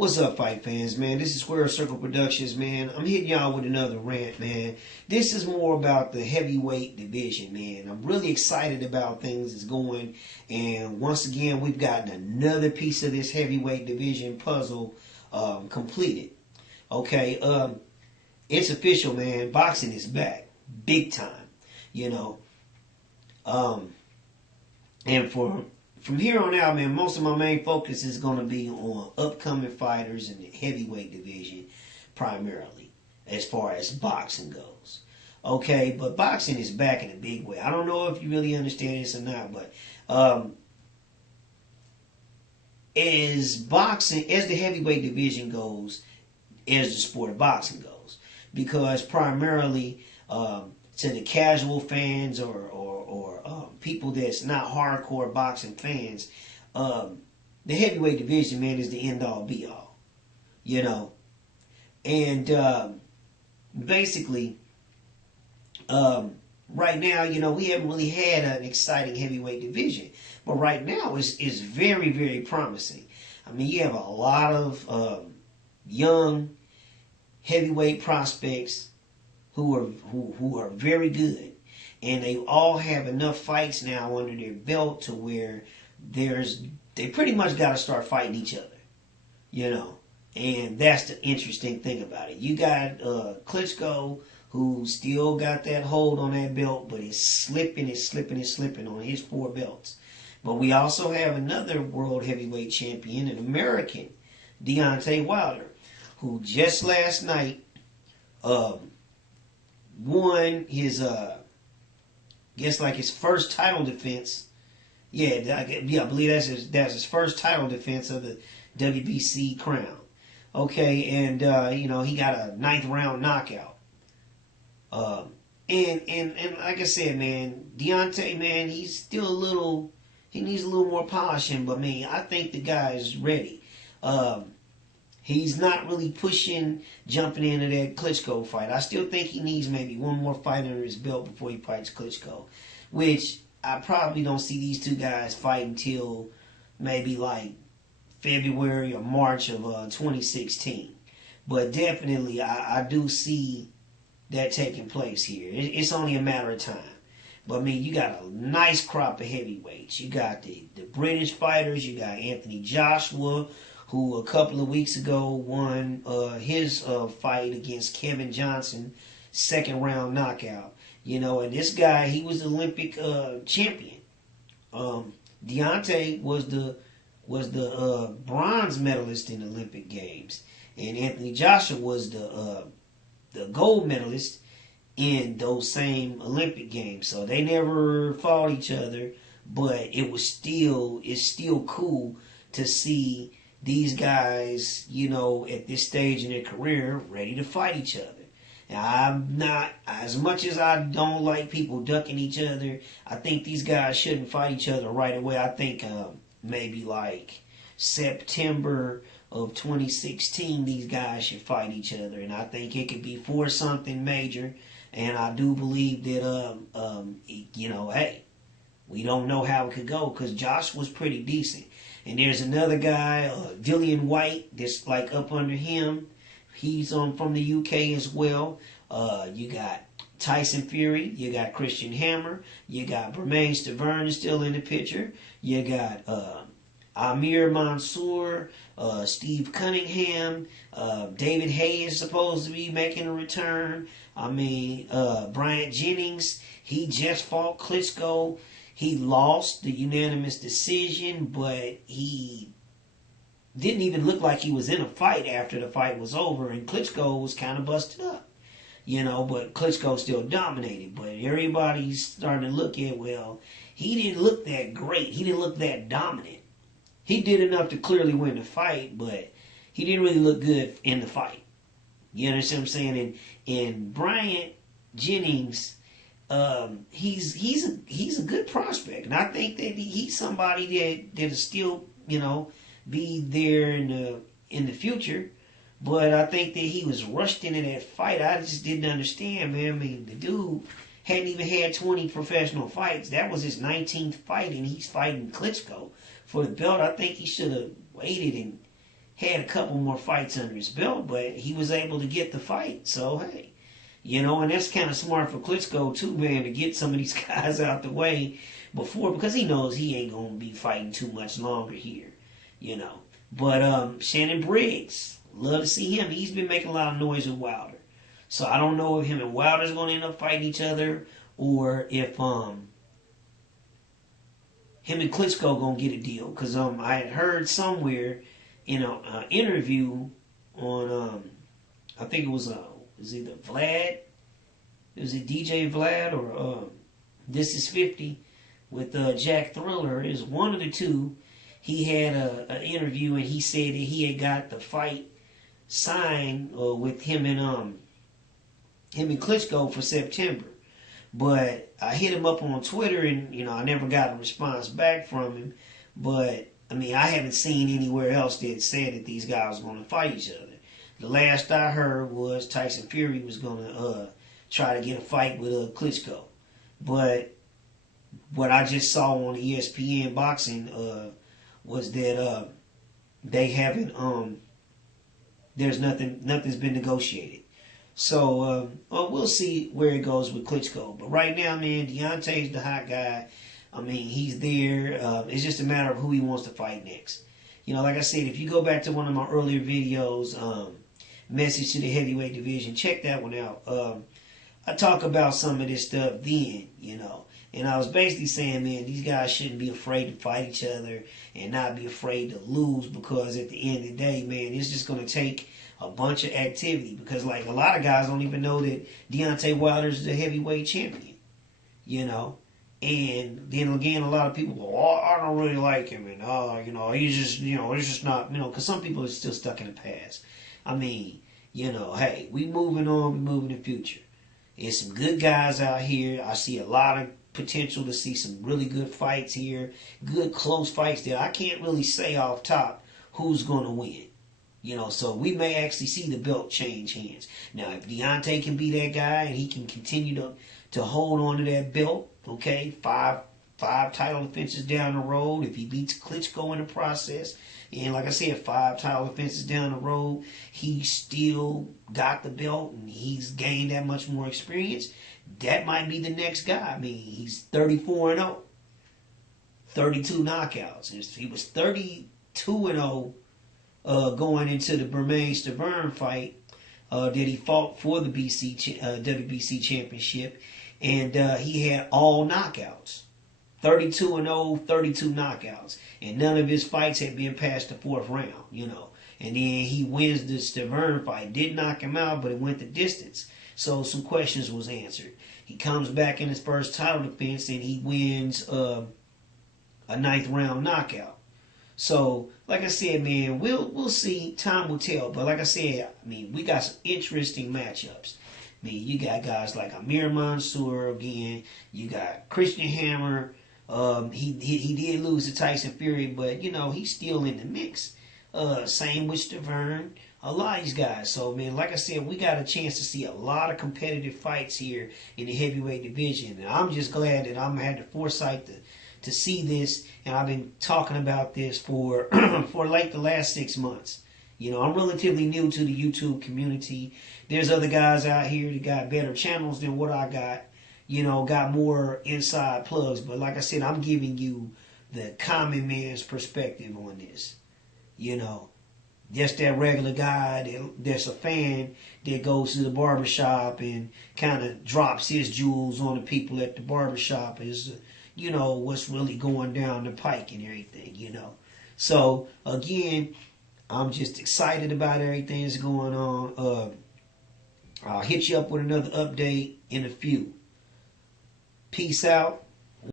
What's up, fight fans, man? This is Square Circle Productions, man. I'm hitting y'all with another rant, man. This is more about the heavyweight division, man. I'm really excited about things that's going. And once again, we've gotten another piece of this heavyweight division puzzle completed. Okay, it's official, man. Boxing is back. Big time, you know. And from here on out, man, most of my main focus is going to be on upcoming fighters in the heavyweight division, primarily, as far as boxing goes. Okay, but boxing is back in a big way. I don't know if you really understand this or not, but as the heavyweight division goes, as the sport of boxing goes, because primarily to the casual fans or people that's not hardcore boxing fans, the heavyweight division, man, is the end all be all, you know. And basically, right now, you know, we haven't really had an exciting heavyweight division, but right now is very, very promising. I mean, you have a lot of young heavyweight prospects who are very good. And they all have enough fights now under their belt to where they pretty much got to start fighting each other, you know. And that's the interesting thing about it. You got Klitschko, who still got that hold on that belt, but is slipping on his 4 belts. But we also have another world heavyweight champion, an American, Deontay Wilder, who just last night won his his first title defense. I believe that's his first title defense of the WBC crown. Okay, and you know, he got a 9th round knockout. And like I said, man, Deontay, man, he's still he needs a little more polishing, but man, I think the guy is ready. He's not really jumping into that Klitschko fight. I still think he needs maybe one more fight under his belt before he fights Klitschko, which I probably don't see these two guys fighting until maybe like February or March of 2016. But definitely, I do see that taking place here. It's only a matter of time. But I mean, you got a nice crop of heavyweights. You got the British fighters. You got Anthony Joshua, who a couple of weeks ago won his fight against Kevin Johnson, 2nd round knockout. You know, and this guy, he was the Olympic champion. Deontay was the bronze medalist in the Olympic Games, and Anthony Joshua was the gold medalist in those same Olympic Games. So they never fought each other, but it's still cool to see these guys, you know, at this stage in their career, ready to fight each other. Now, I'm not, as much as I don't like people ducking each other, I think these guys shouldn't fight each other right away. I think maybe like September of 2016, these guys should fight each other. And I think it could be for something major. And I do believe that, you know, hey, we don't know how it could go because Josh was pretty decent. And there's another guy, Dillian White, that's like up under him. He's from the UK as well. You got Tyson Fury. You got Christian Hammer. You got Bermane Stiverne is still in the picture. You got Amir Mansour, Steve Cunningham. David Haye is supposed to be making a return. I mean, Bryant Jennings, he just fought Klitschko. He lost the unanimous decision, but he didn't even look like he was in a fight after the fight was over, and Klitschko was kind of busted up, you know, but Klitschko still dominated. But everybody's starting to look at, well, he didn't look that great. He didn't look that dominant. He did enough to clearly win the fight, but he didn't really look good in the fight. You understand what I'm saying? And Bryant Jennings, he's a good prospect, and I think that he's somebody that'll still, you know, be there in the future. But I think that he was rushed into that fight. I just didn't understand, man. I mean, the dude hadn't even had 20 professional fights. That was his 19th fight, and he's fighting Klitschko for the belt. I think he should have waited and had a couple more fights under his belt, but he was able to get the fight. So, hey, you know, and that's kind of smart for Klitschko too, man, to get some of these guys out the way before, because he knows he ain't going to be fighting too much longer here, you know. But Shannon Briggs, love to see him. He's been making a lot of noise with Wilder. So I don't know if him and Wilder's going to end up fighting each other, or if him and Klitschko going to get a deal. Because I had heard somewhere in an interview on, I think it was either Vlad, was it DJ Vlad, or This Is 50 with Jack Thriller. It was one of the two. He had an interview and he said that he had got the fight signed with him and Klitschko for September. But I hit him up on Twitter and, you know, I never got a response back from him. But, I mean, I haven't seen anywhere else that said that these guys were going to fight each other. The last I heard was Tyson Fury was going to try to get a fight with Klitschko. But what I just saw on ESPN Boxing was that they haven't, nothing's been negotiated. So we'll see where it goes with Klitschko. But right now, man, Deontay's the hot guy. I mean, he's there. It's just a matter of who he wants to fight next. You know, like I said, if you go back to one of my earlier videos, Message to the Heavyweight Division, check that one out. I talk about some of this stuff then, you know. And I was basically saying, man, these guys shouldn't be afraid to fight each other and not be afraid to lose, because at the end of the day, man, it's just going to take a bunch of activity. Because, like, a lot of guys don't even know that Deontay Wilder is the heavyweight champion, you know. And then again, a lot of people go, oh, I don't really like him. And, you know, he's just, you know, it's just not, you know, because some people are still stuck in the past. I mean, you know, hey, we moving on, we moving in the future. There's some good guys out here. I see a lot of potential to see some really good fights here. Good close fights there. I can't really say off top who's going to win. You know, so we may actually see the belt change hands. Now, if Deontay can be that guy and he can continue to hold on to that belt, okay, five title defenses down the road, if he beats Klitschko in the process, and like I said, 5 title defenses down the road, he still got the belt and he's gained that much more experience, that might be the next guy. I mean, he's 34-0, 32 knockouts. He was 32-0 going into the Bermane-Stavern fight that he fought for the WBC championship, and he had all knockouts. 32-0, 32 knockouts. And none of his fights had been past the 4th round, you know. And then he wins the Stavern fight. Did knock him out, but it went the distance. So some questions was answered. He comes back in his first title defense and he wins a 9th round knockout. So, like I said, man, we'll see. Time will tell. But like I said, I mean, we got some interesting matchups. I mean, you got guys like Amir Mansour again. You got Christian Hammer. He did lose to Tyson Fury, but, you know, he's still in the mix. Same with Stavern. A lot of these guys. So, man, like I said, we got a chance to see a lot of competitive fights here in the heavyweight division. And I'm just glad that I'm had the foresight to see this. And I've been talking about this for like the last 6 months. You know, I'm relatively new to the YouTube community. There's other guys out here that got better channels than what I got. You know, got more inside plugs. But like I said, I'm giving you the common man's perspective on this. You know, just that regular guy that's a fan that goes to the barbershop and kind of drops his jewels on the people at the barbershop is, you know, what's really going down the pike and everything, you know. So, again, I'm just excited about everything that's going on. I'll hit you up with another update in a few. Peace out.